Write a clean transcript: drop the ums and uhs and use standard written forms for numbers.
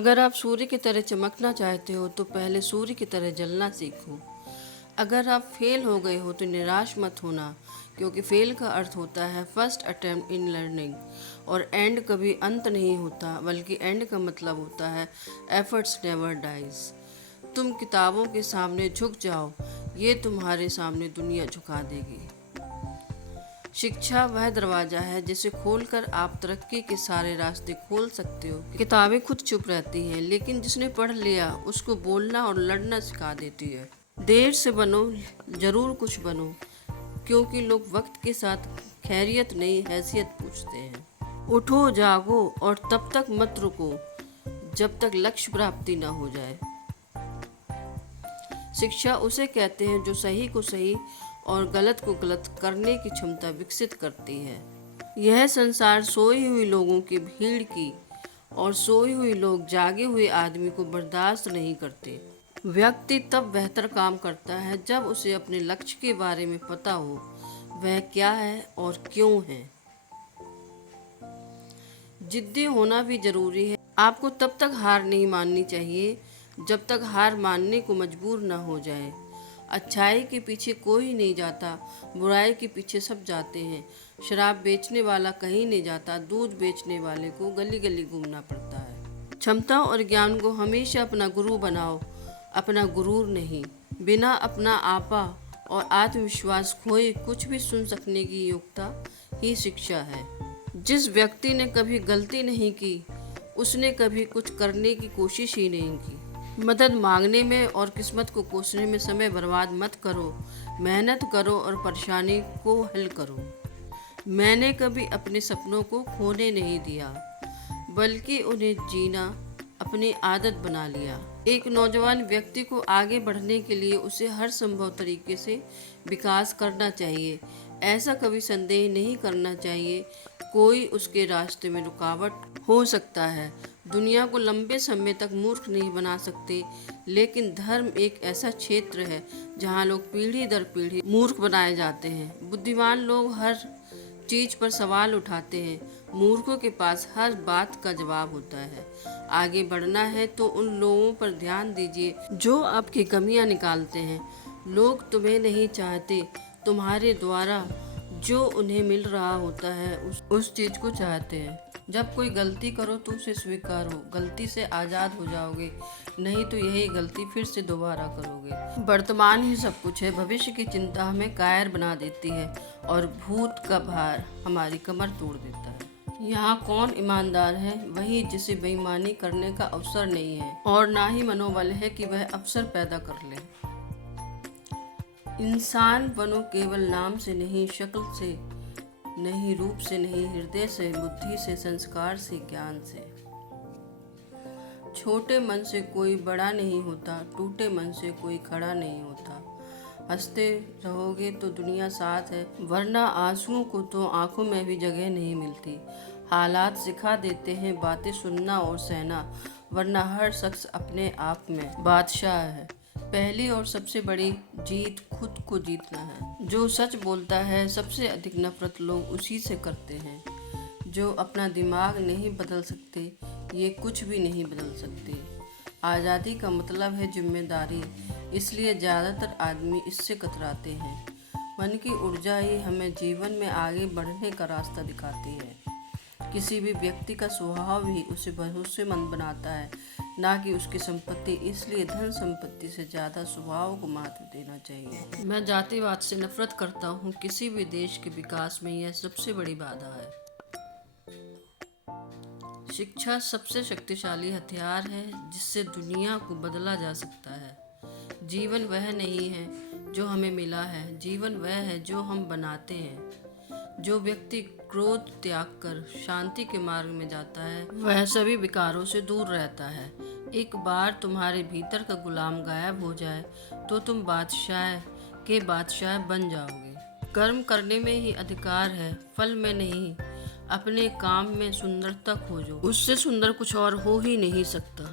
अगर आप सूर्य की तरह चमकना चाहते हो तो पहले सूर्य की तरह जलना सीखो। अगर आप फेल हो गए हो तो निराश मत होना, क्योंकि फेल का अर्थ होता है फर्स्ट अटेम्प्ट इन लर्निंग। और एंड कभी अंत नहीं होता, बल्कि एंड का मतलब होता है एफर्ट्स नेवर डाइज। तुम किताबों के सामने झुक जाओ, ये तुम्हारे सामने दुनिया झुका देगी। शिक्षा वह दरवाज़ा है जिसे खोलकर आप तरक्की के सारे रास्ते खोल सकते हो। किताबें खुद चुप रहती हैं, लेकिन जिसने पढ़ लिया उसको बोलना और लड़ना सिखा देती है। देर से बनो, ज़रूर कुछ बनो, क्योंकि लोग वक्त के साथ खैरियत नहीं हैसियत पूछते हैं। उठो, जागो और तब तक मत रुको जब तक लक्ष्य प्राप्ति न हो जाए। शिक्षा उसे कहते हैं जो सही को सही और गलत को गलत करने की क्षमता विकसित करती है। यह संसार सोई हुई लोगों की भीड़ की, और सोए हुए लोग जागे हुए आदमी को बर्दाश्त नहीं करते। व्यक्ति तब बेहतर काम करता है जब उसे अपने लक्ष्य के बारे में पता हो, वह क्या है और क्यों है। जिद्दी होना भी जरूरी है। आपको तब तक हार नहीं माननी चाहिए जब तक हार मानने को मजबूर न हो जाए। अच्छाई के पीछे कोई नहीं जाता, बुराई के पीछे सब जाते हैं। शराब बेचने वाला कहीं नहीं जाता, दूध बेचने वाले को गली गली घूमना पड़ता है। क्षमता और ज्ञान को हमेशा अपना गुरु बनाओ, अपना गुरूर नहीं। बिना अपना आपा और आत्मविश्वास खोए कुछ भी सुन सकने की योग्यता ही शिक्षा है। जिस व्यक्ति ने कभी गलती नहीं की, उसने कभी कुछ करने की कोशिश ही नहीं की। मदद मांगने में और किस्मत को कोसने में समय बर्बाद मत करो। मेहनत करो और परेशानी को हल करो। मैंने कभी अपने सपनों को खोने नहीं दिया, बल्कि उन्हें जीना अपनी आदत बना लिया। एक नौजवान व्यक्ति को आगे बढ़ने के लिए उसे हर संभव तरीके से विकास करना चाहिए। ऐसा कभी संदेह नहीं करना चाहिए कोई उसके रास्ते में रुकावट हो सकता है। दुनिया को लंबे समय तक मूर्ख नहीं बना सकते, लेकिन धर्म एक ऐसा क्षेत्र है जहाँ लोग पीढ़ी दर पीढ़ी मूर्ख बनाए जाते हैं। बुद्धिमान लोग हर चीज पर सवाल उठाते हैं, मूर्खों के पास हर बात का जवाब होता है। आगे बढ़ना है तो उन लोगों पर ध्यान दीजिए जो आपकी कमियां निकालते हैं। लोग तुम्हें नहीं चाहते, तुम्हारे द्वारा जो उन्हें मिल रहा होता है उस चीज को चाहते हैं। जब कोई गलती करो तो उसे स्वीकारो, गलती से आज़ाद हो जाओगे, नहीं तो यही गलती फिर से दोबारा करोगे। वर्तमान ही सब कुछ है, भविष्य की चिंता हमें कायर बना देती है और भूत का भार हमारी कमर तोड़ देता है। यहाँ कौन ईमानदार है? वही जिसे बेईमानी करने का अवसर नहीं है और ना ही मनोबल है कि वह अवसर पैदा कर ले। इंसान बनो केवल नाम से नहीं, शक्ल से नहीं, रूप से नहीं, हृदय से, बुद्धि से, संस्कार से, ज्ञान से। छोटे मन से कोई बड़ा नहीं होता, टूटे मन से कोई खड़ा नहीं होता। हंसते रहोगे तो दुनिया साथ है, वरना आंसुओं को तो आंखों में भी जगह नहीं मिलती। हालात सिखा देते हैं बातें सुनना और सहना, वरना हर शख्स अपने आप में बादशाह है। पहली और सबसे बड़ी जीत खुद को जीतना है। जो सच बोलता है, सबसे अधिक नफरत लोग उसी से करते हैं। जो अपना दिमाग नहीं बदल सकते, ये कुछ भी नहीं बदल सकते। आज़ादी का मतलब है जिम्मेदारी, इसलिए ज़्यादातर आदमी इससे कतराते हैं। मन की ऊर्जा ही हमें जीवन में आगे बढ़ने का रास्ता दिखाती है। किसी भी व्यक्ति का स्वभाव ही उसे भरोसेमंद बनाता है, ना कि उसकी संपत्ति। इसलिए धन संपत्ति से ज़्यादा स्वभाव को महत्व देना चाहिए। मैं जातिवाद से नफरत करता हूँ। किसी भी देश के विकास में यह सबसे बड़ी बाधा है। शिक्षा सबसे शक्तिशाली हथियार है जिससे दुनिया को बदला जा सकता है। जीवन वह नहीं है जो हमें मिला है, जीवन वह है जो हम बनाते हैं। जो व्यक्ति क्रोध त्याग कर शांति के मार्ग में जाता है, वह सभी विकारों से दूर रहता है। एक बार तुम्हारे भीतर का गुलाम गायब हो जाए तो तुम बादशाह के बादशाह बन जाओगे। कर्म करने में ही अधिकार है, फल में नहीं। अपने काम में सुंदरता खोजो, उससे सुंदर कुछ और हो ही नहीं सकता।